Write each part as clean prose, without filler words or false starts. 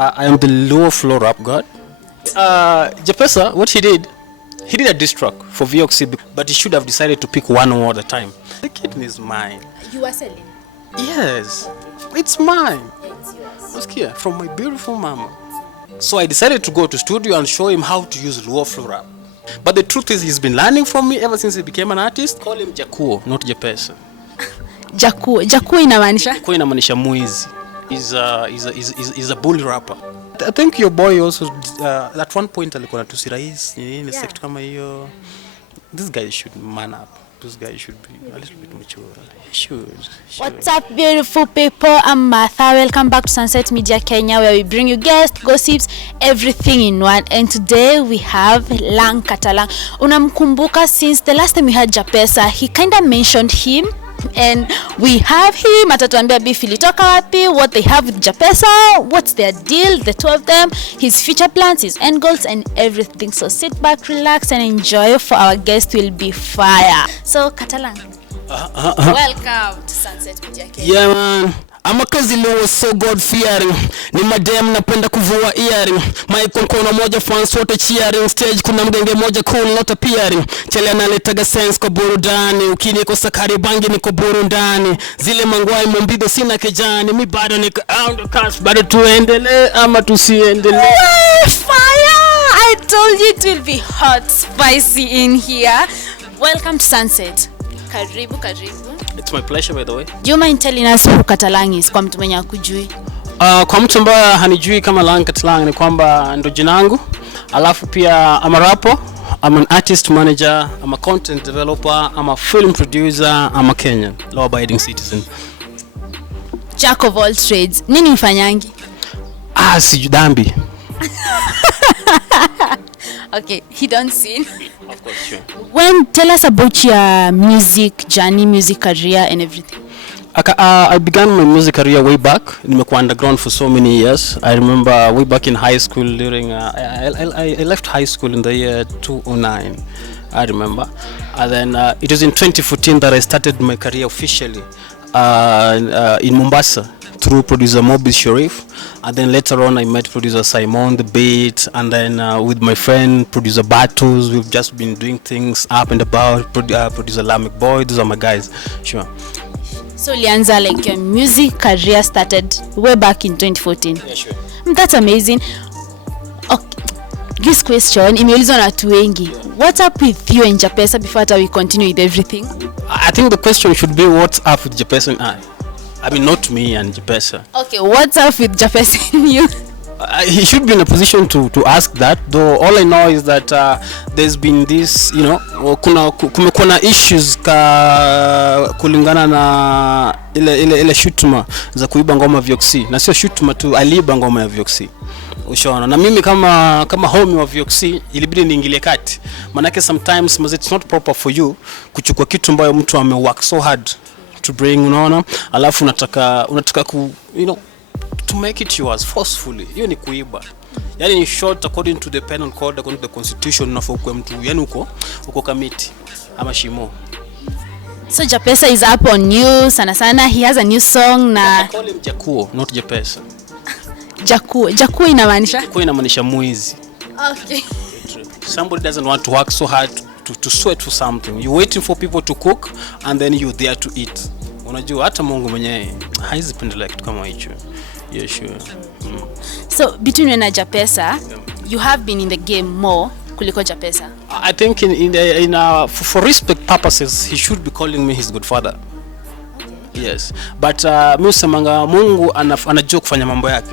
I am the low floor rap god. Japesa, what he did a diss track for VOC, but he should have decided to pick one more at a time. The kidney is mine. You are selling? Yes, it's mine. It's yours. Oskia, from my beautiful mama. So I decided to go to studio and show him how to use raw flow rap. But the truth is, he's been learning from me ever since he became an artist. Call him Jakuo, not Japesa. Jakuo. Jakuo inamaanisha? Jakuo inamaanisha mwizi. He's a bully rapper. I think your boy also at one point alikuwa Matusi rais nini sect kama hiyo. This guy should man up. This guy should be a little bit mature. He should. What's up, beautiful people? I'm Martha. Welcome back to Sunset Media Kenya, where we bring you guests, gossips, everything in one. And today we have Lan'g Katalan'g. Unamkumbuka, since the last time we had Japesa, he kind of mentioned him. And we have him atatuambia beef ilitoka wapi, what they have with Japesa, what's their deal, the two of them, his future plans, his end goals, and everything. So sit back, relax, and enjoy, for our guest will be fire. So Katalan'g, welcome to Sunset Media Kenya. Yeah, man. I'm a crazy low, so God fearing. Ni madam napenda kuvua earring. Mic kono moja fans wote cheering. Stage kuna mgenge moja cool not appearing. Chele analetaga sense kwa burudani. Ukini kwa sakari bangi niko burundani. Zile mangwai mombido sina kejani. Mi bado niko out the cast. Bado tuendele ama tusiendele. Fire! I told you it will be hot, spicy in here. Welcome to Sunset. Karibu. It's my pleasure, by the way. Do you mind telling us who Katalan'g is, kwa mtu mwenye hakujui? Kwa mtu ambaye hanijui kama Lan'g Katalan'g ni kwamba ndo jina langu. Alafu pia I'm a rapper, I'm an artist manager, I'm a content developer, I'm a film producer, I'm a Kenyan law abiding citizen. Jack of all trades. Nini mfanyangi? Sijudambi. Okay, he don't sing. Of course, sure. Tell us about your music journey, music career and everything. I began my music career way back. Nimekuwa underground for so many years. I remember way back in high school during I left high school in the year 2009. I remember. And then it was in 2014 that I started my career officially in Mombasa through producer Moby Sharif, and then later on I met producer Simon the Beat, and then with my friend producer Battles, we've just been doing things up and about. Producer Lan'g Boy, those are my guys. Sure. So Lianza, like your music career started way back in 2014. Yeah, sure. That's amazing. Okay. This question imeulizwa na watu wengi. What's up with you and Japesa before we continue with everything? I think the question should be what's up with Japesa and I mean, not me and Japesa. Okay, what's up with Japesa and you? He should be in a position to ask that, though all I know is that there's been this, kumekuwa na issues kulingana na ile shutuma za kuiba ngoma VOC. Na sio shutuma tu, aliiba ngoma ya VOC. Ushaona, na mimi kama homie wa VOC ilibidi niingilie kati. Manake sometimes it's not proper for you kuchukua kitu ambayo mtu amework so hard to bring, unaona, alafu unataka to make it yours forcefully. Hiyo ni kuiba. Yani in short, according to the penal code, according to the constitution, unafaa kuwa mtu yani uko kamiti ama shimo. So Japesa is up on you sana. He has a new song na I call him Jakuo, not Japesa. Jakuo inamaanisha? Jakuo inamaanisha mwizi. Okay. Somebody doesn't want to work so hard to sweat for something. You're waiting for people to cook and then you're there to eat. Unajua hata Mungu mwenyewe haizipendelea kitu kama hicho. Yeah, sure. So between you and Japesa, you have been in the game more kuliko Japesa. I think for respect purposes, he should be calling me his godfather. Okay. Yes. But mimi usemanga Mungu anajua kufanya mambo yake.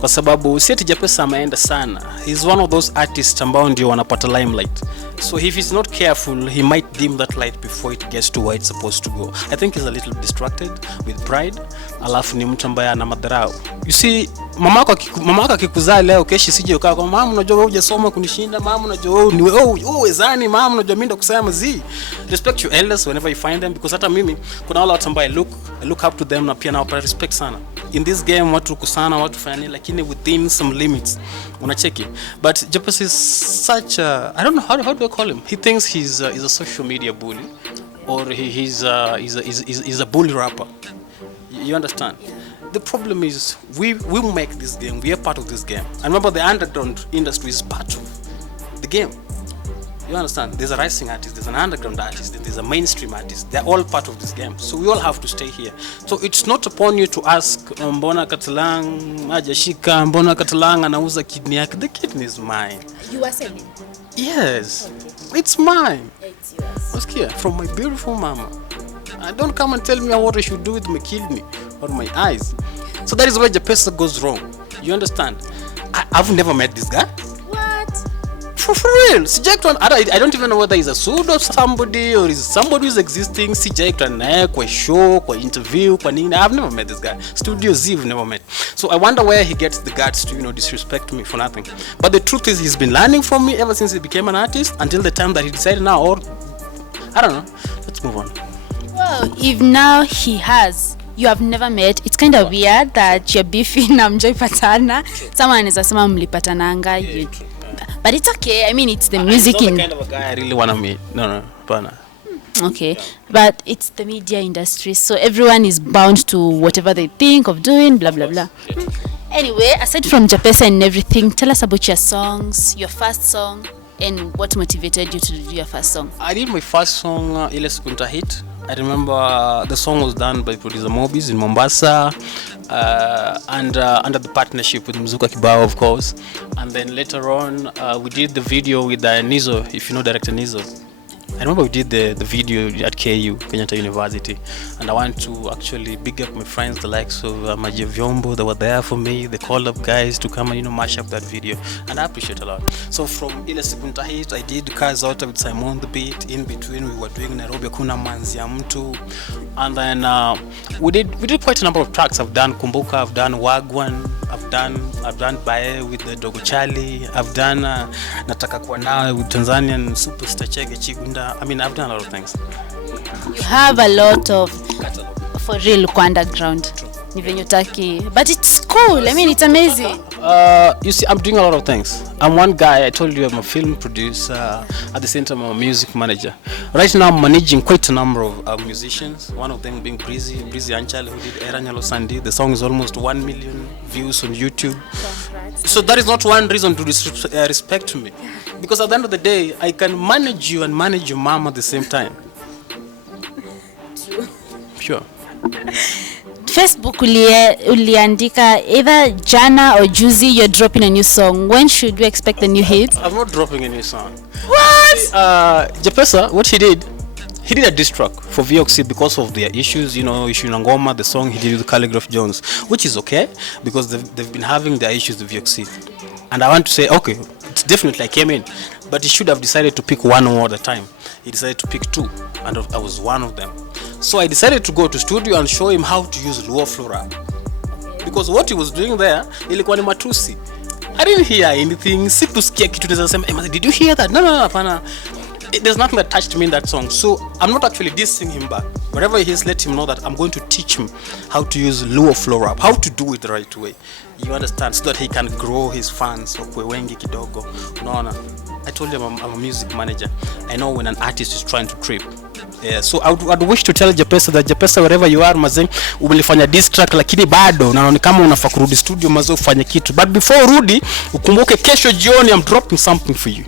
Kwa sababu si ati Japesa ameenda sana. He's one of those artists ambao ndio wanapata limelight. So if he's not careful, he might dim that light before it gets to where it's supposed to go. I think he's a little distracted with pride. Alafu ni mtu ambaye ana madharau. You see, mamako akikuzaa leo, kesho sije ukaa kwa mama, unajua wewe hujasoma kunishinda, mama unajua wewe uwezani, mama unajua mimi ndo kusema zi. Respect your elders whenever you find them, because hata mimi kuna wale watu ambao I look up to them na pia nawapa respect sana. In this game watu kusana, watu fanya lakini within some limits. Unacheki. But Japesa is such a, I don't know how do I call him? He thinks he's a social media bully, or he's a bully rapper. You understand? the problem is we make this game. We are part of this game. And remember, the underground industry is part of the game. You understand? There's a rising artist, there's an underground artist, there's a mainstream artist. They're all part of this game. So we all have to stay here. So it's not upon you to ask, mbona Katalan'g hajashika, mbona Katalan'g anauza kidney yake. The kidney is mine. You are selling? Yes. Okay. It's mine. It's yours. Oskia, from my beautiful mama. Don't come and tell me what I should do with my kidney or my eyes. So that is where Japesa goes wrong. You understand? I've never met this guy. For real, I don't even know whether he's a pseudo somebody or is somebody who's existing. Kwa show, kwa interview, kwa nini. I've never met this guy. Studio Z, I've never met. So I wonder where he gets the guts to, disrespect me for nothing. But the truth is, he's been learning from me ever since he became an artist until the time that he decided now, or I don't know. Let's move on. Well, if now he has, you have never met, it's kind of weird that you're beefing na mjoi patana. Someone is asema mlipatananga. But it's okay. I mean, it's the music he's not the kind of a guy I really want to meet. No, Bana. Okay, but it's the media industry, so everyone is bound to whatever they think of doing, blah blah blah. Anyway, aside from Japesa and everything, tell us about your songs, your first song, and what motivated you to do your first song. I did my first song, Ile Sekunta Hit. I remember the song was done by producer Mobis in Mombasa, and under the partnership with Mzuka Kibao, of course. And then later on, we did the video with Nizo, if you know director Nizo. I remember we did the video at KU, Kenyatta University, and I want to actually big up my friends, the likes of Maji Vyombo. They were there for me. They called up guys to come and mash up that video, and I appreciate a lot. So from Ile Sekunta Hit, I did Kazi Out with Simon the Beat. In between, we were doing Nairobi Kuna Manzi ya Mtu, and then we did quite a number of tracks. I've done Kumbuka, I've done Wagwan, I've done Bae with the Dogo Charlie, I've done Nataka Kuwa Nawe with Tanzanian superstar Chege Chigunda. I mean, I've done a lot of things. You have a lot of Catalog. For real underground. But it's cool. I mean, it's amazing. You see, I'm doing a lot of things. I'm one guy. I told you I'm a film producer. At the same time, I'm a music manager. Right now, I'm managing quite a number of musicians. One of them being Breezy Anchal, who did Eranyalo Sandi. The song is almost 1 million views on YouTube. So that is not one reason to respect me. Because at the end of the day, I can manage you and manage your mom at the same time. True. Sure. Facebook uliandika either jana or juzi you're dropping a new song. When should we expect the new hit? I'm not dropping a new song. What? Japesa, what he did a diss track for VOC because of their issues, issue Nangoma, the song he did with Calligraph Jones, which is okay because they've been having their issues with VOC. And I want to say, okay, it's definitely I came in, but he should have decided to pick one more at a time. He decided to pick two, and I was one of them. So I decided to go to studio and show him how to use lower flow rap. Because what he was doing there, ilikuwa ni Matusi. I didn't hear anything. Sikusikia kitu naweza sema, did you hear that? No, hapana. There's nothing that touched me in that song. So I'm not actually dissing him back. Wherever he is, let him know that I'm going to teach him how to use lower flow rap, how to do it the right way. You understand? So that he can grow his fans. Wengi kidogo. No. I told him I'm a music manager. I know when an artist is trying to trip. Yeah, so I'd wish to tell Japesa that Japesa, wherever you are, mazeng, umelifanya diss track lakini bado na kama unafaa kurudi studio mazee ufanye kitu. But before rudi, ukumbuke kesho jioni I'm dropping something for you.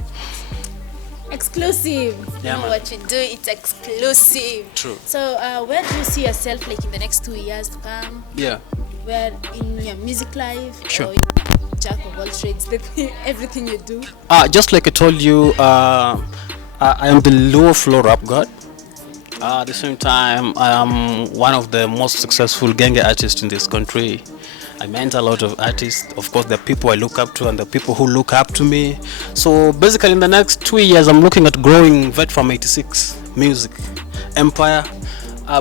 Exclusive. Yeah, man. What you do, it's exclusive. True. So where do you see yourself like in the next 2 years to come? Yeah. Where in your music life? Sure. Or jack of all trades, everything you do? Just like I told you, I am the lower flow rap god. At the same time, I am one of the most successful genge artists in this country. I mentor a lot of artists. Of course, there are people I look up to and there are people who look up to me. So basically in the next 2 years, I'm looking at growing Vet Farm 86 music empire,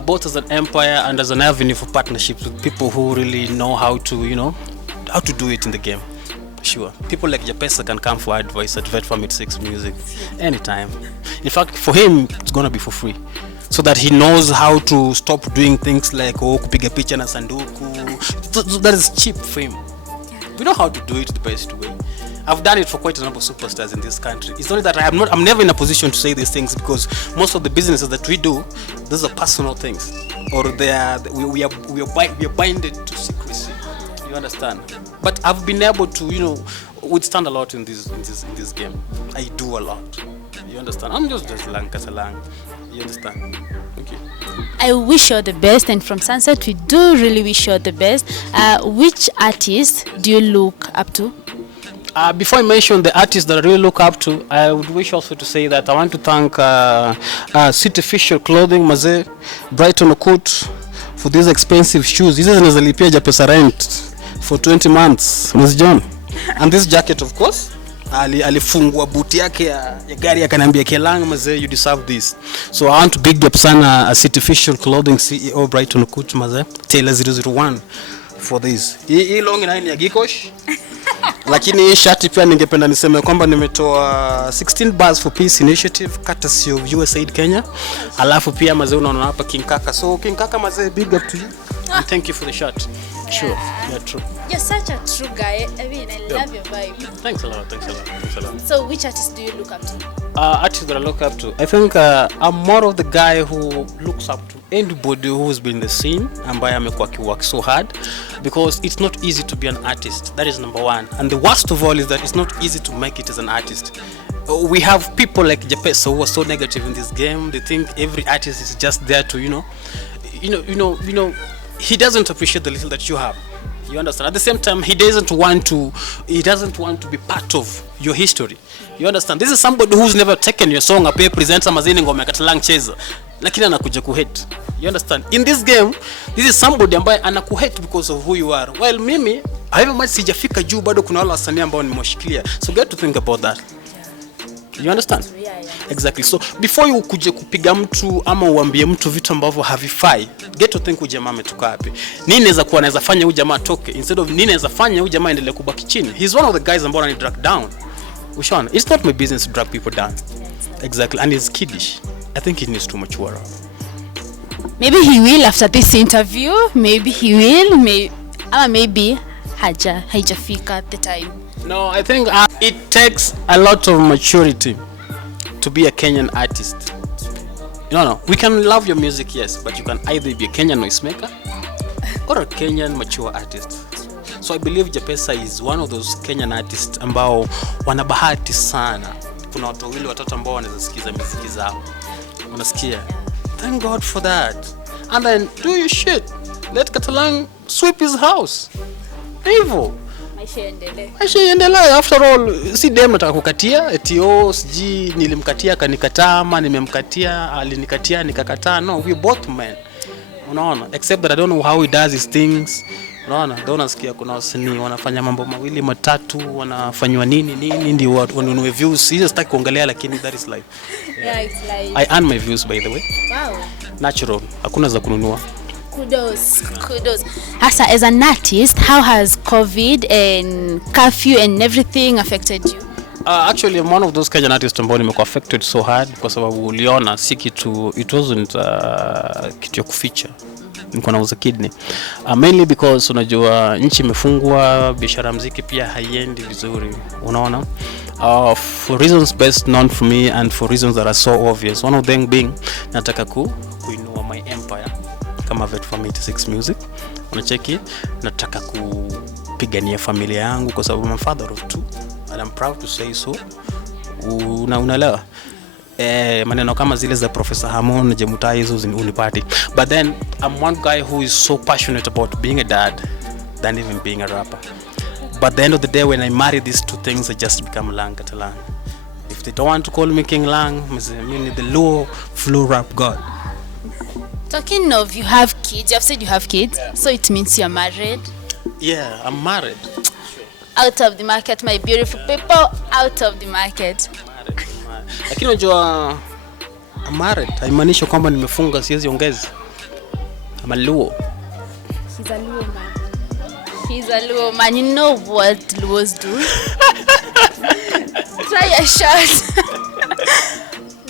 both as an empire and as an avenue for partnerships with people who really know how to, how to do it in the game. Sure. People like Japesa can come for advice at Vet Farm 86 music anytime. In fact, for him, it's going to be for free. So that he knows how to stop doing things like kupiga picha na sanduku. That is cheap for him. We know how to do it the best way. I've done it for quite a number of superstars in this country. It's only that I'm never in a position to say these things because most of the businesses that we do, those are personal things, or we are binded to secrecy. You understand? But I've been able to, withstand a lot in this game. I do a lot. You understand? I'm just Katalan'g. You understand? Okay. I wish you the best, and from Sunset, we do really wish you the best. Which artist do you look up to? Before I mention the artists that I really look up to, I would wish also to say that I want to thank City Official Clothing, Maze, Brighton Okut, for these expensive shoes. Hizi zinazalipia Japesa rent for 20 months, Ms. John. And this jacket, of course, alifungua buti yake ya gari akaniambia Katalan'g, Maze, you deserve this. So I want to big up sana City Official Clothing CEO Brighton Okut, Maze, Taylor 001 for this. Hii long ina ya Gikosh. Lakini hii shati pia ningependa niseme kwamba nimetoa 16 bars for peace initiative courtesy of USAID Kenya. Alafu pia Maze unaona hapa King Kaka. So King Kaka, Maze, big up to you. And thank you for the shirt. Sure. Yeah, true. You're such a true guy. I mean, I love your vibe. Thanks a lot. So which artist do you look up to? Artist that I look up to, I think I'm more of the guy who looks up to anybody who's been in the scene ambaye amekuwa akiwork so hard, because it's not easy to be an artist. That is number one. And the worst of all is that it's not easy to make it as an artist. We have people like Japesa who are so negative in this game. They think every artist is just there to, he doesn't appreciate the little that you have. You understand? At the same time, he doesn't want to be part of your history. You understand? This is somebody who's never taken your song up here, present mazini ngoma ya Katalan'g cheza, lakini anakuja kuhate. You understand? In this game, this is somebody ambaye anakuhate because of who you are. While mimi, however much sijafika juu, bado kuna wale wasanii ambao nimewashikilia. So get to think about that. You understand? Yeah. Exactly. So before you kuje kupiga mtu ama uambie mtu vitu ambavyo havifai, get to think huyu jamaa ametoka wapi. Nini naweza fanya huyu jamaa atoke instead of nini naweza fanya huyu jamaa endelee kubaki chini. He's one of the guys ambao anani drag down. Ushaona? It's not my business to drag people down. Exactly. And he's kiddish. I think he needs to mature. Maybe he will after this interview. Maybe he will. Maybe haijafika at the time. No, I think it takes a lot of maturity to be a Kenyan artist. No. We can love your music, yes, but you can either be a Kenyan noisemaker or a Kenyan mature artist. So I believe Japesa is one of those Kenyan artists ambao wana bahati sana. Kuna watu wawili watatu ambao wanaweza sikiza muziki zao. Unasikia? Thank God for that. And then do your shit. Let Katalan'g sweep his house. Hivyo. Maisha iendelee. After all, si dem nataka kukatia eti siji nilimkatia kanikataa ama nimemkatia alinikatia nikakataa. No, we both men. Unaona? Except that I don't know how he does his things. Unaona? Ndio nasikia kuna wasanii wanafanya mambo mawili matatu, wanafanywa nini ndio wanunue views. Sitaki kuongelea, lakini that is life. Yeah, it's like I earn my views, by the way. Wow. Natural. Hakuna za kununua. Kudos. Hasa, as an artist, how has COVID and curfew and everything affected you? Actually, I'm one of those Kenyan artists ambao nimekuwa affected so hard kwa sababu uliona si kitu, it wasn't kitu ya kuficha. Niko nauza kidney. Mainly because unajua nchi imefungwa, biashara muziki pia haiendi vizuri. Unaona? For reasons best known for me and for reasons that are so obvious. One of them being nataka kuinua my empire kama vet for 86 music. Unacheki? Nataka kupigania familia yangu kwa sababu I'm a father of 2 and I'm proud to say so. Unaelewa? Maneno kama zile za Professor Hamon Jemutai hizo unipati. But then I'm one guy who is so passionate about being a dad than even being a rapper. But at the end of the day, when I marry these two things, I just become Katalan'g. If they don't want to call me King Lan'g, I mean the low flow rap god. Talking of, you have kids. You have said you have kids, yeah. So it means you're married. Yeah, I'm married. Out of the market, my beautiful people. Out of the market. Lakini unajua I'm married. Haimaanishi kwamba nimefunga, siwezi ongeza. I'm a Luo. He's a Luo man. You know what Luos do? Try a shot.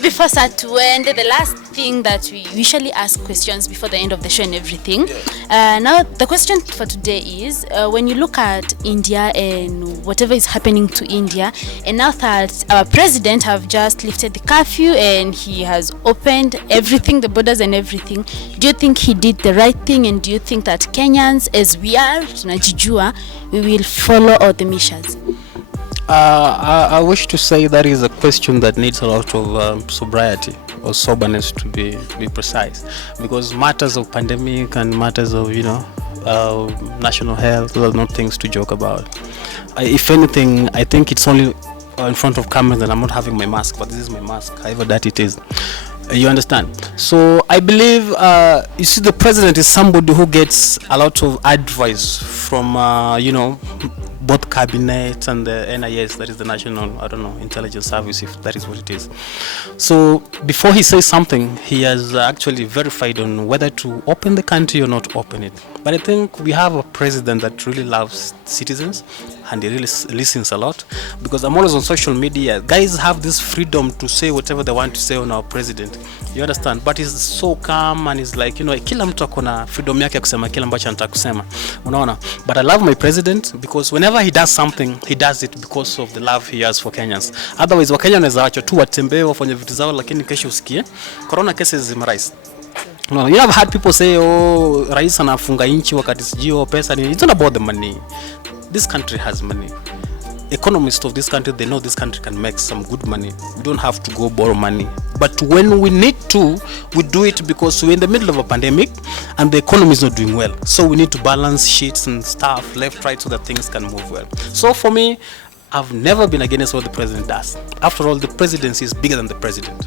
Before start to end, the last thing that we usually ask questions before the end of the show and everything. Now, the question for today is, when you look at India and whatever is happening to India, and now that our president have just lifted the curfew and he has opened everything, the borders and everything, do you think he did the right thing? And do you think that Kenyans, as we are, tunajijua, we will follow all the measures? I wish to say that is a question that needs a lot of sobriety or soberness, to be precise, because matters of pandemic and matters of national health are not things to joke about. If anything, I think it's only in front of cameras and I'm not having my mask, but this is my mask, however that it is. You understand? So I believe you see, the president is somebody who gets a lot of advice from both cabinet and the NIS, that is the National, Intelligence Service, if that is what it is. So before he says something, he has actually verified on whether to open the country or not open it. But I think we have a president that really loves citizens and he really listens a lot, because I'm always on social media. Guys have this freedom to say whatever they want to say on our president. You understand? But he's so calm and he's like, kila mtu akona freedom yake ya kusema kila ambacho anataka kusema. Unaona? But I love my president because whenever he does something, he does it because of the love he has for Kenyans. Otherwise, Wakenya wanaweza wacha tu watembee wafanye vitu zao, lakini kesho usikie corona cases zimerise. No, you have had people say, oh, rais anafunga inchi wakati sijio pesa ni. It's not about the money. This country has money. Economists of this country, they know this country can make some good money. We don't have to go borrow money. But when we need to, we do it because we're in the middle of a pandemic and the economy is not doing well. So we need to balance sheets and stuff left, right, so that things can move well. So for me, I've never been against what the president does. After all, the presidency is bigger than the president.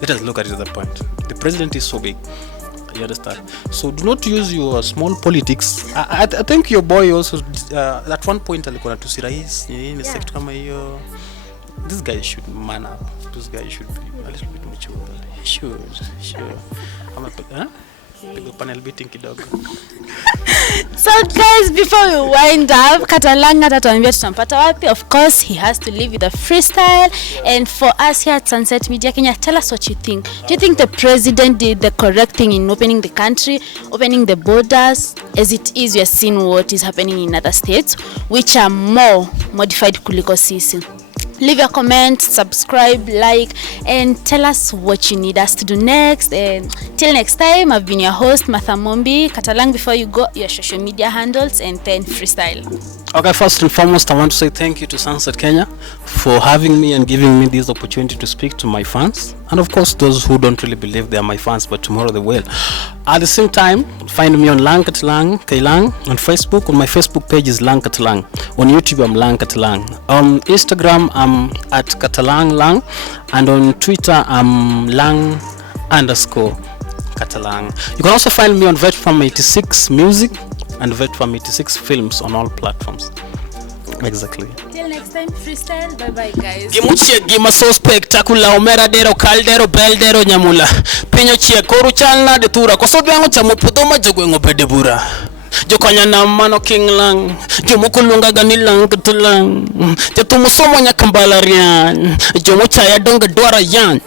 Let us look at it at that point. The president is so big. You understand? So do not use your small politics. I think your boy also at one point alikuwa Matusi rais ni sector kama hiyo. This guy should man up. This guy should be a little bit mature. He should. Pigo panel beating kidogo. So guys, before we wind up, Katalan'g atatuambia tutampata wapi. Of course, he has to live with a freestyle. And for us here at Sunset Media Kenya, tell us what you think. Do you think the president did the correct thing in opening the country, opening the borders? As it is, we are seeing what is happening in other states, which are more modified kuliko sisi. Leave your comment, subscribe, like, and tell us what you need us to do next. And till next time, I've been your host, Martha Mombi. Katalan'g, before you go, your social media handles, and then freestyle. Okay, first and foremost, I want to say thank you to Sunset Kenya for having me and giving me this opportunity to speak to my fans. And of course, those who don't really believe they are my fans, but tomorrow they will. At the same time, find me on Lan'g on Facebook. On my Facebook page is Lan'g. On YouTube, I'm Lan'g. On Instagram, I'm at Katalan'g. And on Twitter, I'm Lang_Katalan'g. You can also find me on Vetfarm 86 Music and Vetfarm 86 Films on all platforms. Exactly. Till next time, freestyle. Bye bye, guys. Gimuchie gima so spectacular, omera dero caldero beldero nyamula. Pinyo chie koru chalna de tura. Koso gyango chamo pudoma jogwengo bedebura. Jokanya na mano King Lang. Jomukulunga gani Lan'g Katalan'g. Jatumusomo nyakambala rian. Jomuchaya donga dwara yan.